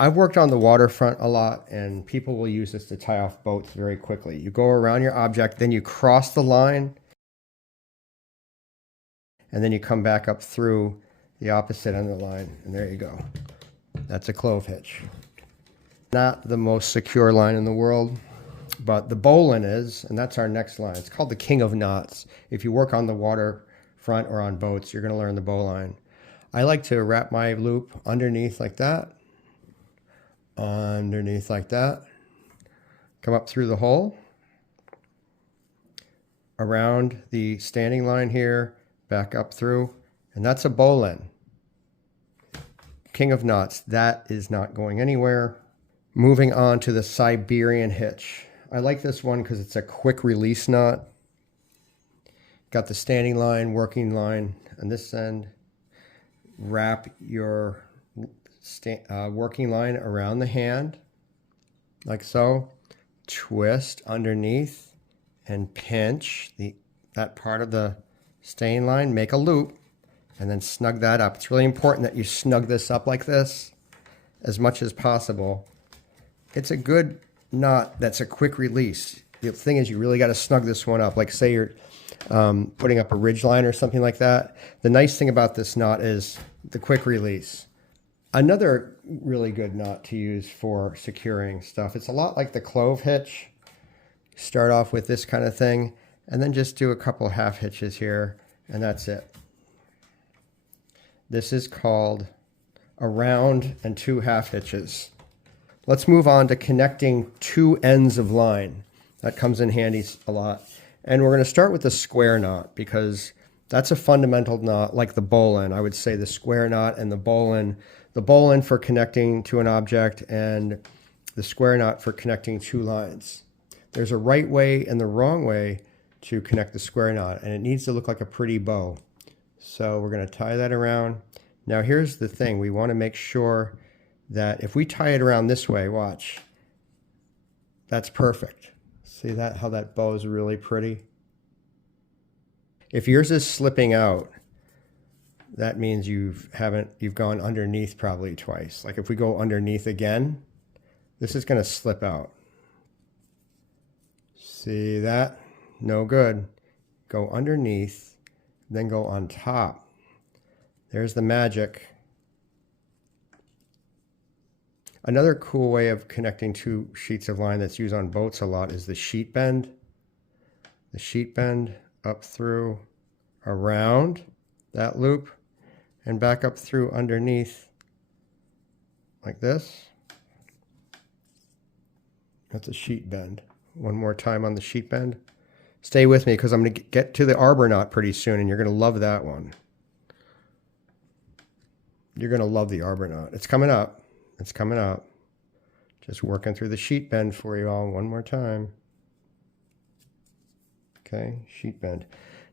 I've worked on the waterfront a lot, and people will use this to tie off boats very quickly. You go around your object, then you cross the line, and then you come back up through the opposite end of the line, and there you go. That's a clove hitch. Not the most secure line in the world, but the bowline is, and that's our next line. It's called the king of knots. If you work on the waterfront or on boats, you're going to learn the bowline. I like to wrap my loop underneath like that, underneath like that, come up through the hole, around the standing line here, back up through, and that's a bowline. King of knots, that is not going anywhere. Moving on to the Siberian hitch. I like this one because it's a quick release knot. Got the standing line, working line on this end. Wrap your working line around the hand, like so. Twist underneath and pinch that part of the staying line. Make a loop and then snug that up. It's really important that you snug this up like this as much as possible. It's a good knot that's a quick release. The thing is, you really got to snug this one up. Like say you're putting up a ridgeline or something like that. The nice thing about this knot is the quick release. Another really good knot to use for securing stuff. It's a lot like the clove hitch. Start off with this kind of thing and then just do a couple half hitches here and that's it. This is called a round and 2 half hitches. Let's move on to connecting 2 ends of line. That comes in handy a lot. And we're going to start with the square knot because that's a fundamental knot like the bowline. I would say the square knot and the bowline. The bowline for connecting to an object and the square knot for connecting 2 lines. There's a right way and the wrong way to connect the square knot, and it needs to look like a pretty bow. So we're going to tie that around. Now here's the thing. We want to make sure that if we tie it around this way, watch, that's perfect. See that, how that bow is really pretty? If yours is slipping out, that means you've gone underneath probably twice. Like if we go underneath again, this is going to slip out. See that? No good. Go underneath, then go on top. There's the magic. Another cool way of connecting 2 sheets of line that's used on boats a lot is the sheet bend. The sheet bend up through, around that loop, and back up through underneath like this. That's a sheet bend. One more time on the sheet bend. Stay with me because I'm going to get to the arbor knot pretty soon and you're going to love that one. You're going to love the arbor knot. It's coming up. It's coming up. Just working through the sheet bend for you all one more time. Okay, sheet bend.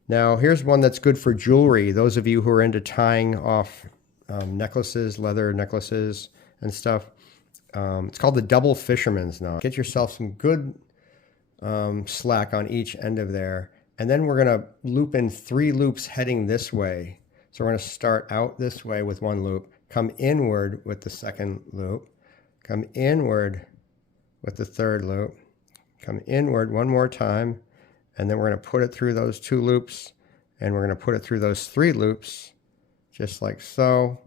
Now here's one that's good for jewelry. Those of you who are into tying off necklaces, leather necklaces and stuff. It's called the double fisherman's knot. Get yourself some good slack on each end of there. And then we're going to loop in 3 loops heading this way. So we're going to start out this way with 1 loop, come inward with the 2nd loop, come inward with the 3rd loop, come inward one more time, and then we're going to put it through those 2 loops, and we're going to put it through those 3 loops, just like so.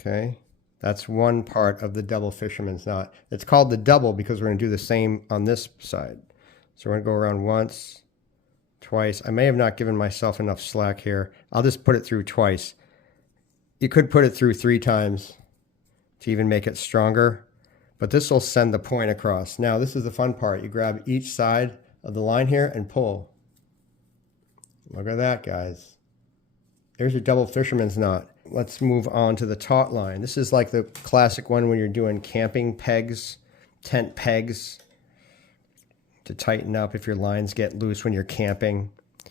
Okay, that's one part of the double fisherman's knot. It's called the double because we're going to do the same on this side. So we're going to go around once, twice. I may have not given myself enough slack here. I'll just put it through twice. You could put it through 3 times to even make it stronger, but this will send the point across. Now this is the fun part. You grab each side of the line here and pull. Look at that, guys. There's your double fisherman's knot. Let's move on to the taut line. This is like the classic one when you're doing camping pegs, tent pegs, to tighten up if your lines get loose when you're camping. I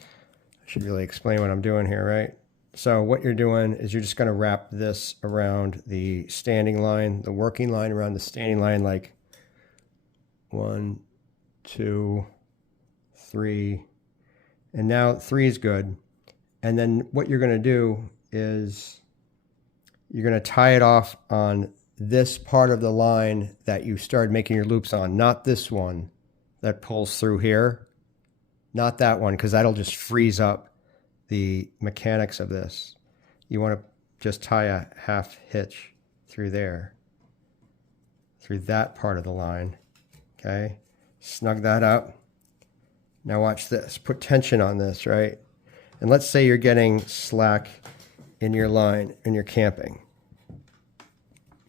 should really explain what I'm doing here, right? So what you're doing is you're just going to wrap this around the standing line, the working line around the standing line, like 1, 2, 3, and now 3 is good. And then what you're going to do is you're going to tie it off on this part of the line that you started making your loops on, not this one that pulls through here. Not that one, because that'll just freeze up the mechanics of this. You want to just tie a half hitch through there, through that part of the line. Okay, snug that up. Now watch this. Put tension on this, right? And let's say you're getting slack in your line and you're camping.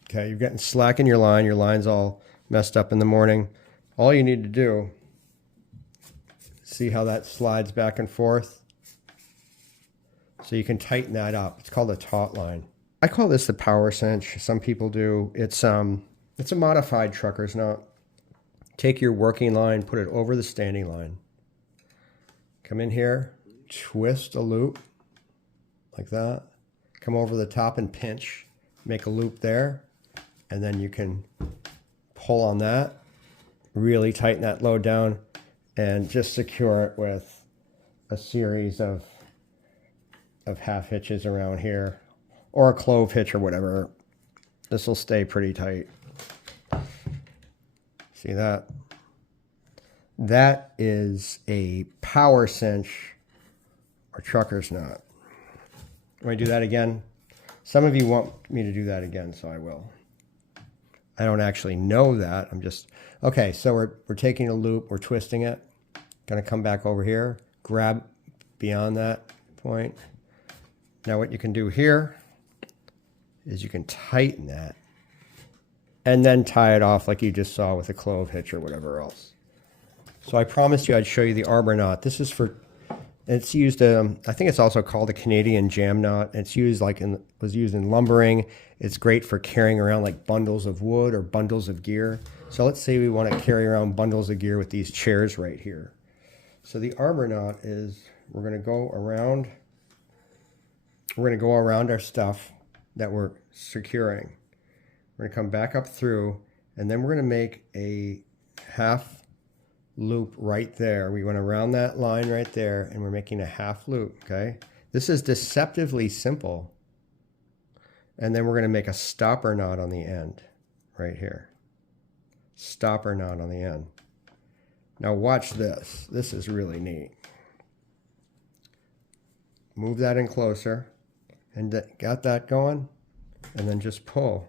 Okay, you're getting slack in your line's all messed up in the morning. All you need to do, see how that slides back and forth? So you can tighten that up. It's called a taut line. I call this the power cinch. Some people do. It's a modified trucker's knot. Take your working line, put it over the standing line. Come in here, twist a loop like that. Come over the top and pinch. Make a loop there. And then you can pull on that. Really tighten that load down and just secure it with a series of half hitches around here, or a clove hitch or whatever. This will stay pretty tight. See that? That is a power cinch or trucker's knot. Want to do that again? Some of you want me to do that again, so I will. I don't actually know that. I'm just, okay, so we're taking a loop, we're twisting it. Gonna come back over here, grab beyond that point. Now what you can do here is you can tighten that and then tie it off like you just saw with a clove hitch or whatever else. So I promised you I'd show you the Arbor knot. This is for, it's used, I think it's also called a Canadian jam knot. It's used was used in lumbering. It's great for carrying around like bundles of wood or bundles of gear. So let's say we want to carry around bundles of gear with these chairs right here. So the Arbor knot is, we're going to go around our stuff that we're securing. We're going to come back up through, and then we're going to make a half loop right there. We went around that line right there, and we're making a half loop, okay? This is deceptively simple. And then we're going to make a stopper knot on the end right here. Stopper knot on the end. Now watch this. This is really neat. Move that in closer, and got that going, and then just pull.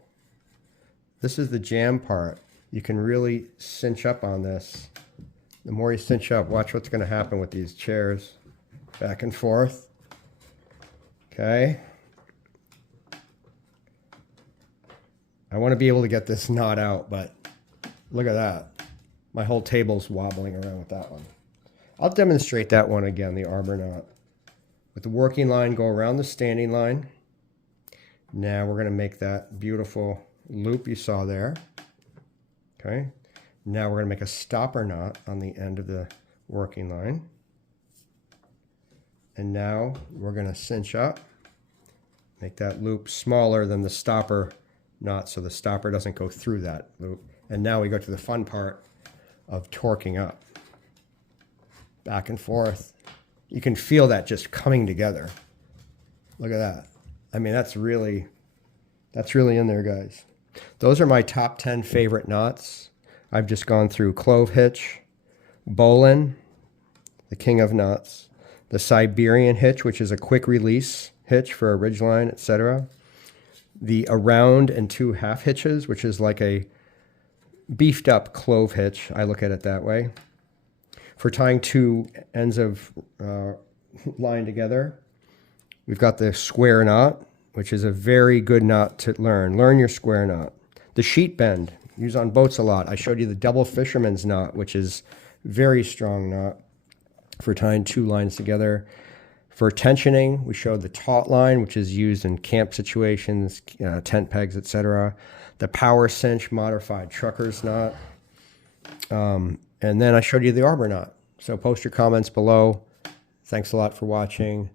This is the jam part. You can really cinch up on this. The more you cinch up, watch what's going to happen with these chairs. Back and forth. Okay. I want to be able to get this knot out, but look at that. My whole table's wobbling around with that one. I'll demonstrate that one again, the Arbor knot. With the working line, go around the standing line. Now we're going to make that beautiful loop you saw there. Okay. Now we're going to make a stopper knot on the end of the working line. And now we're going to cinch up. Make that loop smaller than the stopper knot so the stopper doesn't go through that loop. And now we go to the fun part of torquing up. Back and forth. You can feel that just coming together. Look at that. I mean, that's really in there, guys. Those are my top 10 favorite knots. I've just gone through clove hitch, bowline, the king of knots, the Siberian hitch, which is a quick release hitch for a ridgeline, etc. The around and two half hitches, which is like a beefed up clove hitch. I look at it that way. For tying two ends of line together, we've got the square knot, which is a very good knot to learn. Learn your square knot. The sheet bend, used on boats a lot. I showed you the double fisherman's knot, which is very strong knot for tying two lines together. For tensioning, we showed the taut line, which is used in camp situations, tent pegs, etc. The power cinch modified trucker's knot. And then I showed you the Arbor knot. So post your comments below. Thanks a lot for watching.